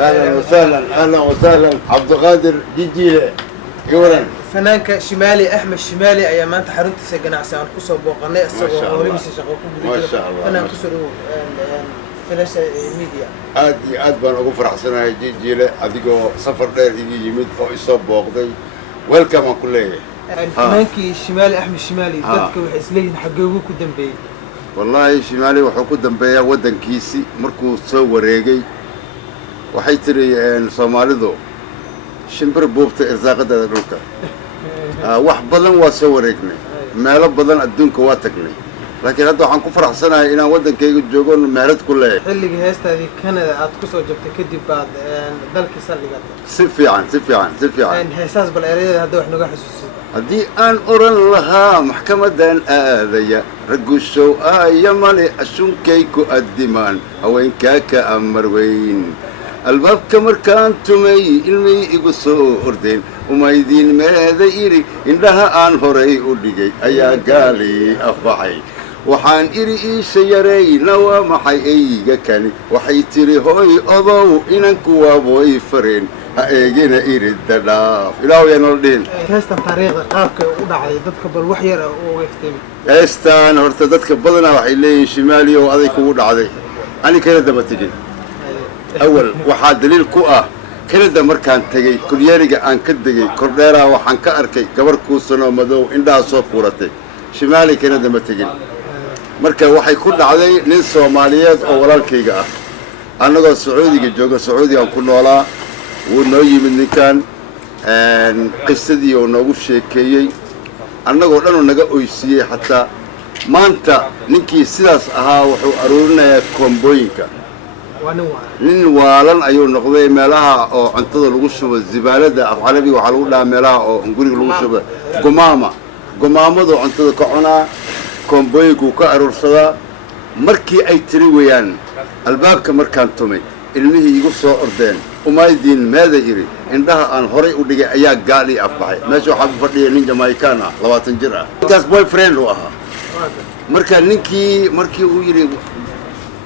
اهلا وسهلا اهلا وسهلا عبد القادر جيجي قولا فنانك شمالي احمد شمالي ايام انت حرنتيسا ganacsi aan ku soo booqanay isagoo howlihiisa shaqo ku gudbiyay fanaan ku soo flash media aad baan ugu faraxsanahay jijiile adigoo safar dheer iga yimid oo isoo booqday welcome aan ku leeyahay fanaanki shimali ahmed shimali dadka waxay isleeyihiin xageegu ku dambeeyay wallahi shimali wuxuu ku dambeeyaa wadankiisi markuu soo wareegay waxay tiriyeen Soomaalidu shimbir buubta irsaaqada dhulka wax badan waa soo wareegnay meelo badan adduunka waa tagnay laakiin hadda waxaan ku faraxsanahay inaan wadankayga joogo meherad ku leeyahay xilliga heestaadii Canada aad ku soo joogtay kadib baad dalkii saldhigatay si fiican heesaas bal erayada hadda wax naga xasuusin haddii aan oran lahaa maxkamadan aadaya ragushow ayamale ashunkay ku addimaan haweenkaa ka amar weyn albaabka markaan tumay ilmay igu soo ordeen umaydiin meeda iri indhaha aan horay u dhigay ayaa gaali afbaxay waxaan iri iisha yarayna waa maxay eyga kani waxay tiri hooy odow inanku waa booy fareen ha eegina iridda dhaaf ilaahu yaa noo dhihin heestan taariikhda qaabka u dhacday dadka bal wax yar oo weeftay heestan horta dadka badanaa waxay leeyihiin shimaali oo aday kugu dhacday ani kala daba tegin أول واحد دليل كوه كندا مركان تجي كليرجع عن كدجي كرديرا وحن كأركي كبر كوسنا ومدو إندا صوب كورتي شمالي كندا ما تجي مركا واحد كل علي ناس صوماليات أو ولا الكيجا أنا قا سعودي جوجا سعودي أو كل ولا ونوي من كان قصدي ونوقف شيء كي أنا قلنا إنه نجا أويسية حتى ما أنت نكى سلاس أها وحو أرونا كومبوينكا nin waalan ayuu noqday meelaha oo cuntada lagu shubo zibaalada af carabi waxa lagu dhahaa meelaha oo guriga lagu shubo gumaamadu cuntada ka cunaa koomboygu ka aruursadaa markii ay tiri weeyaan albaabka markaan tumay ilmihii igu soo ordeen umaydiin meeda iri indhaha aan horay u dhigay ayaa gaali afbaxay meesha waxa ku fadhiya nin Jamaican ah 20 jir ah kaas boyfriend uu ahaa markii uu yiri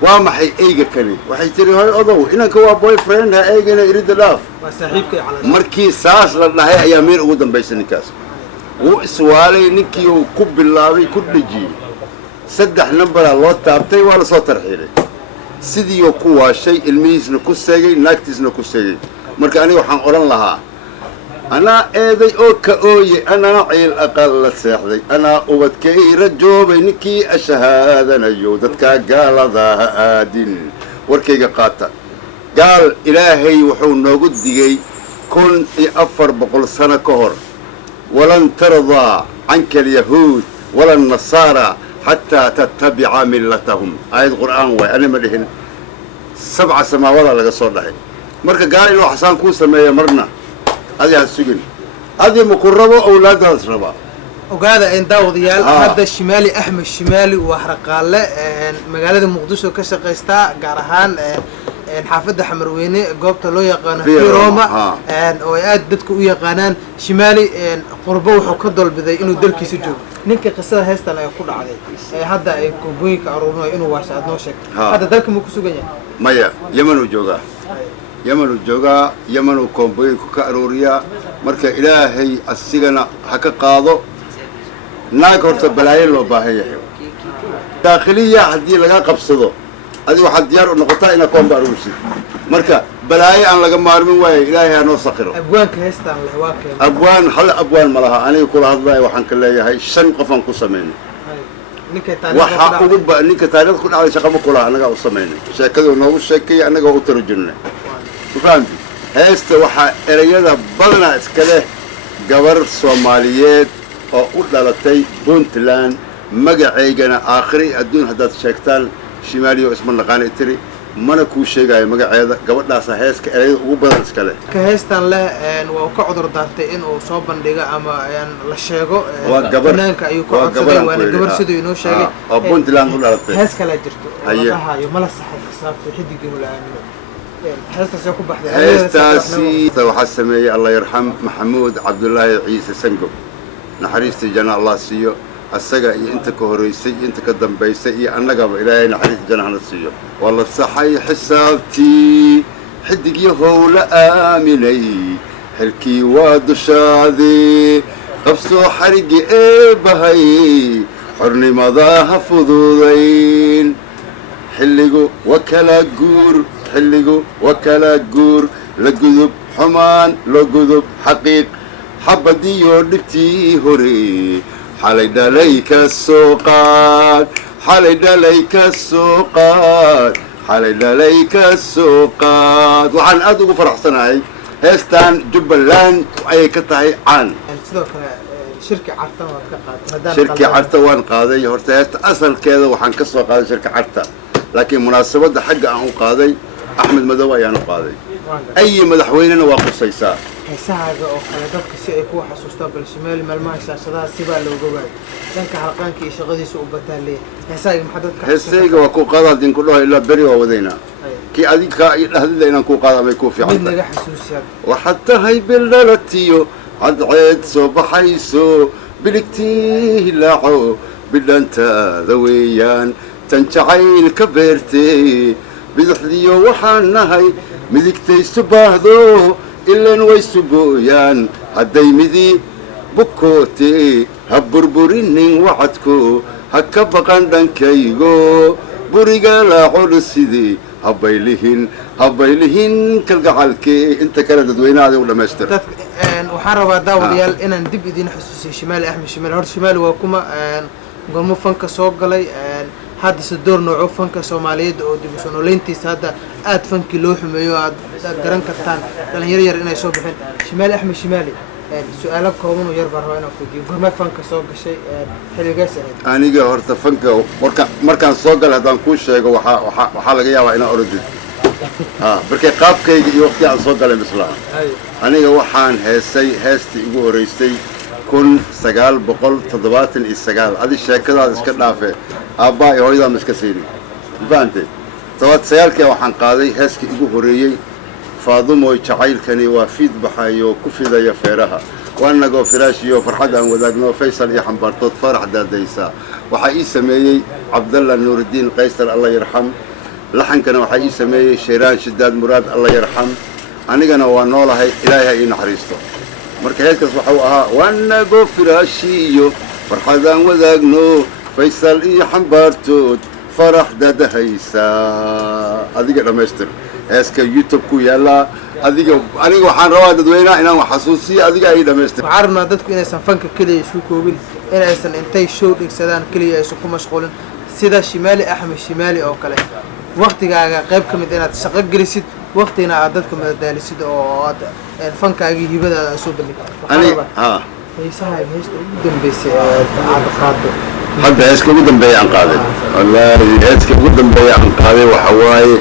waa maxay eyga kani waxay tiri hooy odow inanka waa boyfriend ha eegana iridda dhaaf waa saaxiibkay calaamad markii saas la dhahay ayaa meel ugu dambaysan ninkaas wuu iswaalay ninkii uu ku bilaabay ku dhijiyay 3 number loo taabtay waa la soo tarxiilay sidii uu ku waashay ilmihiisna ku seegay naagtiisna ku seegay marka aniga waxaan oran lahaa أنا إذا أوكأوي أنا عيل أقل سحري أنا أودكي رجوبي نكي أشهاد أنا يودتك قال ذا آدين وركي قاتا قال إلهي وحون نوجد دي كن أفر بقول سنة كهر ولن ترضى عنك اليهود ولا النصارى حتى تتبع ملتهم آية القرآن وأنا ملهن 7 سماوات لقى صورة مركا قال إنه حسان كوسا ما مرنا هذه السجن هذه مقربة أولادها تربى وقاعد إن داوديال هذا الشمالي أحمد الشمالي وحرقالة مقالة مقدسه كشقيستا قارهان حافظة حمرويني قوبت له يقان في روما وياد دتكو يقانان شمالي قربه وحكدل بذي إنه دلكي سجون نينك قصة هستنا يقول عليه هذا كوبويك أرونا إنه واسع نوشك هذا دلك مكسو جنيه مايا يمن وجوغا يمن وجوغا يمن وكوبويك كأروريا مركا إلهي السجن حكا قاضو ناقرت بلايين وباهية داخلية حدي لقا قبصدو هذه واحد ديار نقطة إن كون باروسي مركا بلاي أنا لقى مارمين واي إلهي أنا صقره أبوان كهستان الهواك أبوان حل أبوان ملها أنا يقول هذا وحن كله هاي شن قفن قصميني وحق أوروبا نيك تاريخ كل على شقة مقولة أنا قاعد قصميني شكله ونو شكي أنا قاعد أترجمني فهمتي هست وحق رجال بدنا إسكله جبر سوماليات أو أطلعتي بونتلان مجا آخري الدون هذا شكتان شمالي واسم اللقان اتري mana kuu sheegaayo magaceeda gabadhaasa heeska erayada ugu badan iska leh ka heestan leh waa ka cudur daartay in uu soo bandhigo ama la sheego banaanka ayuu ku codsaday waana gabar sidoo inoo sheegay oo Puntland u dhalatay hees kale jirto wallahi mala saxay xisaabta xidigii wala aamino heestaas ku baxday heestaasi waxa sameeyay Allah yarham Maxamuud Cabdullaahi Ciise Sango naxariistii janna Allah siiyo asaga iyo inta ka horeysay inta ka dambeysay iyo annagaba Ilaahay naxariis janna siiyo wala saxay xidig yahow la aaminay xilkii waa dushaadii qabsoo xarigii eebbahay xornimada ha fududayn xilligu waa kala guur xilligu waa kala guur la gudub xumaan loo gudub xaqiiq xabadiyo dhibtii hore xalay dhalay ka soo qaad xalay dhalay ka soo qaad xalay dhalay ka soo qaad waxaan aad ugu faraxsanahay heestan jubbaland ayay ka tahay caan sidoo kale shirki carta waad ka qaaday shirki carta waan qaaday horta heesta asalkeeda waxaan ka soo qaaday shirki carta laakiin munaasabadda xagga aan u qaaday axmed madow ayaan u qaaday ay madaxweynena waa qusaysaa heesahaaga oo kale dadka si ay kuwa xasuustaa bal shimaali maalmaha shaashadaha sibaa looga waayay dhanka halqaanka iyo shaqadiisa u bataan leeyahay heesahaaga maxaa dadka heesayga waa ku qaada hadin ku dhaho ilaa beri waa wadaynaa kii adiga iyo dhahdida inaan ku qaada may ku fiican mid naga xasuusiyaa waxaad tahay bildhalatiyo cadceed soo baxayso biligtii hilaaco bidhantaada weeyaan tan jacayl ka beertay bidixdiyo waxaan nahay midigtaysu baahdo ilan waysu gooyaan hadday midii bukootee ha burburinin wacadko ha ka baqan dhankaygo buriga laacolo sidii habaylihin kalgacalkee inta kale dadweynahaada u dhammaystir waxaan rabaa daawadayaal inaan dib idiin xasuusiyo shimaali axmed shimaali horta shimaali waa kuma gormo fanka soo galay haddase door nooco fanka soomaaliyeed oo dib u soo nooleyntiisa hadda aad fankii loo xumeeyo aad garan kartaan dhalinyaro yar inay soo baxeen shimaali axmed shimaali su-aalo kooban oo yar baan rabaa inaan weydiiyo gormee fanka soo gashay xilligaas ahayd aniga horta fanka markaan soo galay haddaan kuu sheego waxaa laga yaabaa inaan orodid markay qaabkayga iyo waqti aan soo galay mislaha aniga waxaan heestii igu horeysay 1979 adi sheekadaada iska dhaafe aabbaa iyo hooyadaa ma iska siinin fahamtay 79kii waxaan qaaday heeskii igu horeeyey faadumoy jacaylkani waa fiid baxayo ku fidaya feeraha waanagoo firaashiyo farxad aan wadaagno faysal iyo xambaartood farax daadaysa waxaa ii sameeyey cabdalla nuurudiin qaysar alla yarxam laxankana waxaa ii sameeyey shayraan shidaad muraad alla yarxam anigana waa noolahay ilaahay ha ii naxariisto marka heeskaas waxau ahaa waanagoo firaashiyo farxad aan wadaagno faysal iyo xambaartood farax daadahaysa adiga dhammaystir heeska youtube ku yaallaa aniga waxaan rabaa dadweynaha inaan wax xasuusiyo adiga ay dhammaystir waxaan rabnaa dadku inaysan fanka keliya isku koobin inaysan intay show dhigsadaan keliya aysan ku mashquulin sida shimaali axmed shimaali oo kale waqtigaaga qayb ka mid inaad shaqo gelisid waqtigana aad dadka madadaalisid oo aad fankaagii hibadaada aad soo bandhigtid heesahaaga heesta ugu dambeysay aad qaado hadda heeska ugu dambeeya aan qaaday wallaahi heeska ugu dambeeya aan qaaday waxa waaye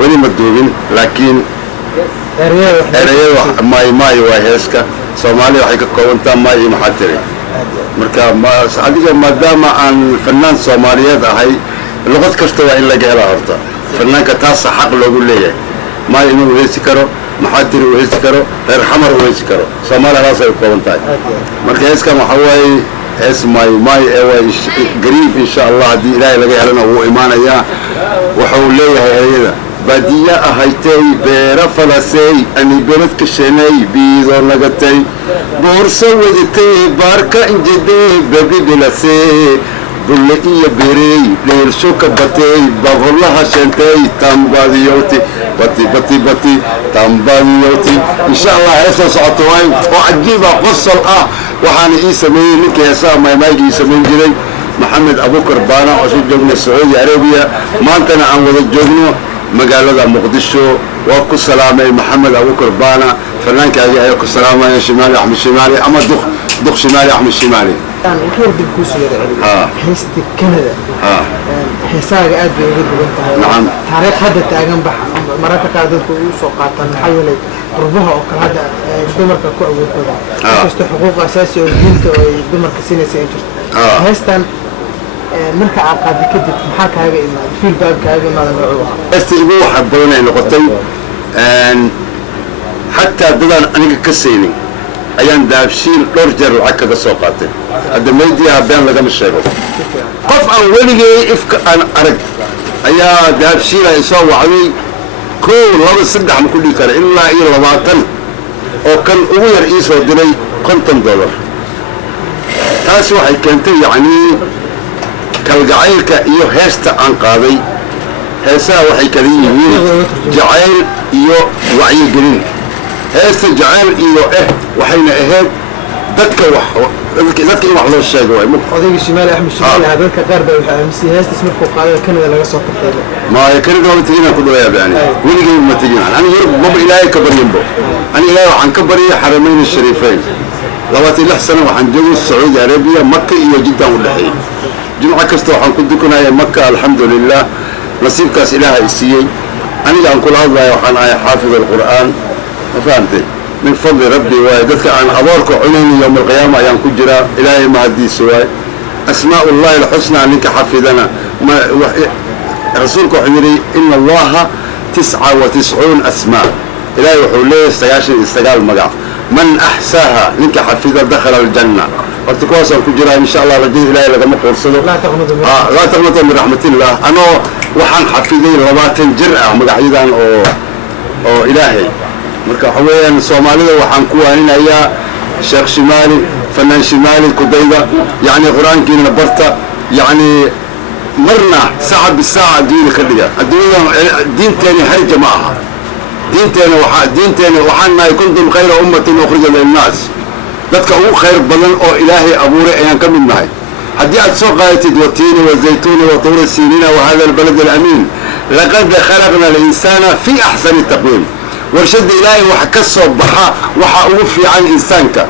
weli ma duubin laakiin ereyada maayo waa heeska soomaaliya waxay ka koobantaa maayo maxaa tiri marka adiga maadaama aan fanaan soomaaliyeed ahay luqad kasta waa in laga helaa horta fanaanka taasa xaq loogu leeyahay maayo inuu heesi karo maxaa tiri uu heesi karo reer xamar uu heesi karo soomaaliya taas ay u kooban tahay marka heeskan waxa waaye hees maayo ee waa gariib insha allah haddii ilaahay laga helana wuu imaanayaa wuxuu leeyahay ereyada badiya ahaytay beera falasey ani beled kashanay biidoo nagatay boorso wadatay baarka injidey babibilasee bulle iyo berey dheersho ka batay babollaha sheentay tambadiyowti bati tambadiyowti insha allah heesoo socoto waay oo cajiiba qosol ah waxaana ii sameeyey ninkii heesaha maymayga ii samayn jiray maxamed abukar baana oo soo joognay sacuudi arabiya maantana aan wada joogno magaalada muqdisho waa ku salaamay maxamed abukar baana fanaankaagii ayaa ku salaamaya shimaali axmed shimaali ama duq shimaali axmed shimaali وحيردب كوسي حيستي كندا حساق أد يقول نعم تاريخ هذا تاجن بح مرات كادت كوسو قاتل حيولي ربها أكل هذا دمر كقوة وكذا بس حقوق أساسية والدين دمر كسينة سيجر هستن مركع عقاد كده محاك هذا إما في الباب كهذا ما نوعه استجبوا حبونا نقطتين حتى بدل أنا كسيني ayaan daabshiil dhowr jeer lacag kaga soo qaatay hadda maydiyaha been lagama sheego qof aan weligay ifka aan arag ayaa daabshiil ay soo wacday kow laba saddex ma ku dhigi kara ilaa iyo 20 oo kan ugu yar ii soo diray $50 taasi waxay keentay yacni kalgacaylka iyo heesta aan qaaday heesaha waxay kala yihiin jacayl iyo wacyigelin heesta jacayl iyo waxayna ahayd dadka in wax loo sheego way odayga shimaali axmed shimaali dadka qaar baa waxa aaminsan heestas markuu qaaday kanada laga soo qabtay ما كان قاعد تجينا كله يا يعني ولقي ما تجينا أنا يرب ما بإلهي كبر ينبو أنا إلهي عن كبري حرمين الشريفين لواتي لحسنة وعن جو السعودية عربية مكة إيه جدا والحين جمعة كستو عن كل دكنا يا مكة الحمد لله نصيب كاس إله السيء أنا عن كل هذا وحنا حافظ القرآن ما فهمت من فضل ربي وذلك عن أبارك عيني يوم القيامة يوم كجرا إلهي ما هدي سواي أسماء الله الحسنى أنك حفظنا ما رسولك حجري إن الله 99 أسماء إلهي وحوليه استقال مقع من أحساها لك حفظ دخل الجنة وارتكواسا كجرا إن شاء الله رجيه إلهي لك مقرصده لا تغنطوا من رحمة الله أنا وحن حفظي لبات جرأة مقع إذن أو إلهي مركا حوين الصومالية وحن كوانينا يا شيخ شمالي فنان شمالي كديدة يعني قرآن كينا برتا يعني مرنا ساعة بالساعة دين كردية الدين تاني هاي جماعة دين تاني وحنا كنتم خير أمة أخرجت للناس ذاتك هو خير بدن أو إلهي أبوري أيان كم من هاي هدي أتسوق غايتي والتين والزيتون وطور السنين وهذا البلد الأمين لقد خلقنا الإنسان في أحسن التقويم ورشد إلهي وحكسه بحا وحأوفي عن إنسانك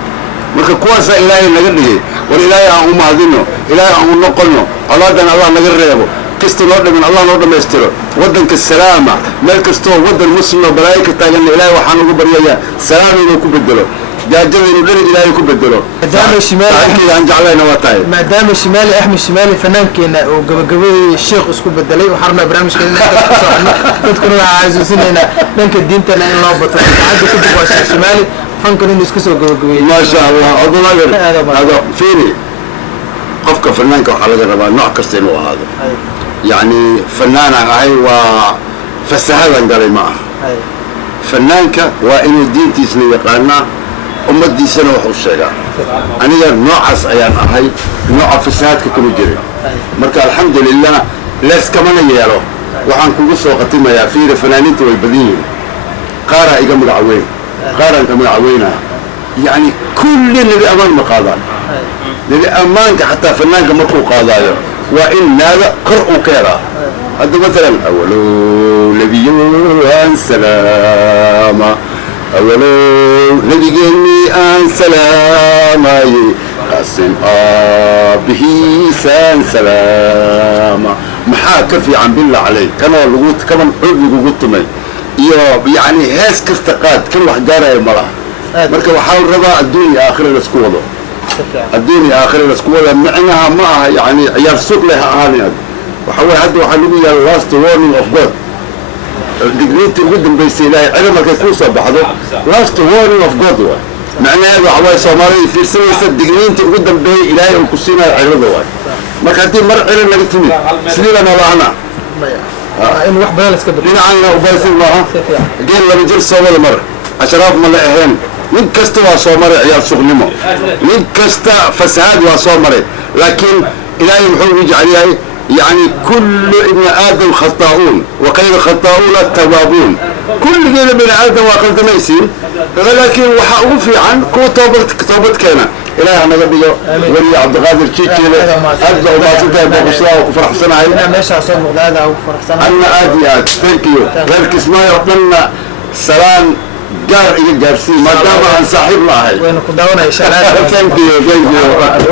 marka kuwaasa ilaahay naga dhigay war ilaahay aan u mahadino ilaahay aan u noqono awlaadan Allah naga reebo kisto loo dhiman Allah noo dhameystiro wadanka salaama meel kasto wadan muslim oo balaayka taagan ilaahay waxaan ugu baryayaa salaam inuu ku bedelo jaajada inuu dhalin ilaahay ku bedelo maadaama shimaali aan jeclayna waa tahay maadaama shimaali axmed shimaali fanaankeena oo gabagabadii sheekh isku bedelay waxaana barnaamijkeena inta ka socono dadkuna waxaa xasuusinayna dhanka diintana in loo bato hadda ku dib waa sheekh shimaali فنكر إنه يسكسو قوي ما شاء الله هذا فيني قفك فنانك وحلقة ربا نوع كستين وهذا يعني فنان هاي وفسهذا قال معه فنانك وإن الدين تسني يقالنا أمد دي سنة وحوشيها أنا نوع أيام هاي نوع فسهات كتب جري مركا الحمد لله لاس كمان يالو وعن كل قتيمة يا فير فنانين والبدين قارا إيقام العوين قارن كما عوينا يعني كل اللي أمان مقاضان اللي أمانك حتى فنانك مركو قاضايا وإن هذا قرء كيرا هذا مثلا أولو نبي أن سلاما أولو نبي أن سلاما قاسم به سان سلاما محاك في عن بالله عليك كانوا لغوت كمان عرض لغوت مي يعني هاس كاستقاد كل واحد جارة المرأة مركب وحاول رضا الدنيا آخر الاسكوضة الدنيا آخر الاسكوضة معناها معها يعني عيال سوق لها أهاني وحاول حد وحلومي last warning of God الدقنين تقدم بيسيلاي علمك يكون صباحه last warning of God معناها هذا حوالي صومالي في سنة الدقنين تقدم بي إلهي وكسينا عرضه مركب مر علم نقتني سنين أنا لهنا إنه واحد بالس كده. لنا عنا وبالس معه. جيل لما جل صومال مرة. أشراف ملاهين. من كسته وصومال عيال سغنمو. من كسته فساد وصومال. لكن إلهي محمد يجعلها يعني كل ابن آدم خطاؤون وخير خطاؤون التوابون. كل جيل ابن آدم وقلت ميسين. ولكن وحأوفي عن كو توبت كنا. إلهي أنا قبل ولي عبد القادر تشيكي أبدأ وما تدعي بقصلاء وفرح سنة أنا ماشي عصام مغدادة وفرح سنة أنا آديات thank you ذلك اسمه يعطلنا سلام جارسي ما دام عن صاحبنا هاي وين قدامنا إشارات thank you